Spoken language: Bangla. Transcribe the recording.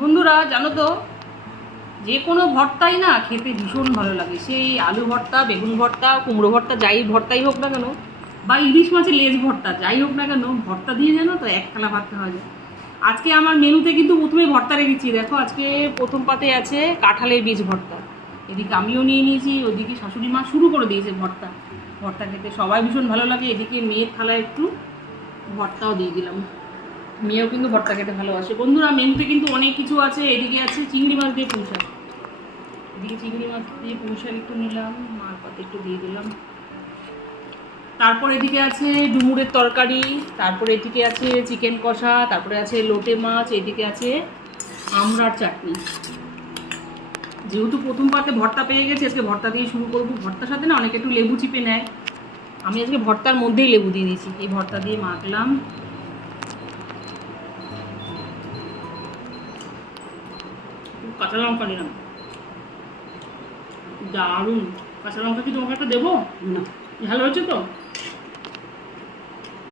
বন্ধুরা জানো তো, যে কোনো ভর্তাই না খেতে ভীষণ ভালো লাগে। সেই আলু ভর্তা, বেগুন ভর্তা, কুমড়ো ভর্তা, যাই ভর্তাই হোক না কেন, বা ইলিশ মাছের লেজ ভর্তা যাই হোক না কেন, ভর্তা দিয়ে জানো তো এক থালা ভাত খাওয়া যায়। আজকে আমার মেনুতে কিন্তু প্রথমে ভর্তা রেখেছি। দেখো আজকে প্রথম পাতে আছে কাঁঠালের বীজ ভর্তা। এদিকে আমিও নিয়ে নিয়েছি, ওদিকে শাশুড়ি মা শুরু করে দিয়েছে ভর্তা। ভর্তা খেতে সবাই ভীষণ ভালো লাগে। এদিকে মেয়ের থালায় একটু ভর্তাও দিয়ে দিলাম। মেয়েও কিন্তু ভর্তা খেতে ভালোবাসে। বন্ধুরা মেনুতে কিন্তু অনেক কিছু আছে। এদিকে আছে চিংড়ি মাছ দিয়ে পুঁই শাক। এদিকে চিংড়ি মাছ দিয়ে পুঁই শাক একটু নিলাম, মার পাতে একটু দিয়ে দিলাম। তারপর এদিকে আছে ডুমুরের তরকারি, তারপরে এদিকে আছে চিকেন কষা, তারপরে আছে লোটে মাছ, এদিকে আছে আমড়ার চাটনি। যেহেতু প্রথম পাতে ভর্তা পেয়ে গেছি, আজকে ভর্তা দিয়ে শুরু করবো। ভর্তার সাথে না অনেকে একটু লেবু চিপে নেয়, আমি আজকে ভর্তার মধ্যেই লেবু দিয়ে দিয়েছি। এই ভর্তা দিয়ে মাখলাম। কাঁচা লঙ্কা নিলাম, দারুণ। কাঁচা লঙ্কা কি তোমাকে একটা দেবো? না, ভালো হয়েছে তো?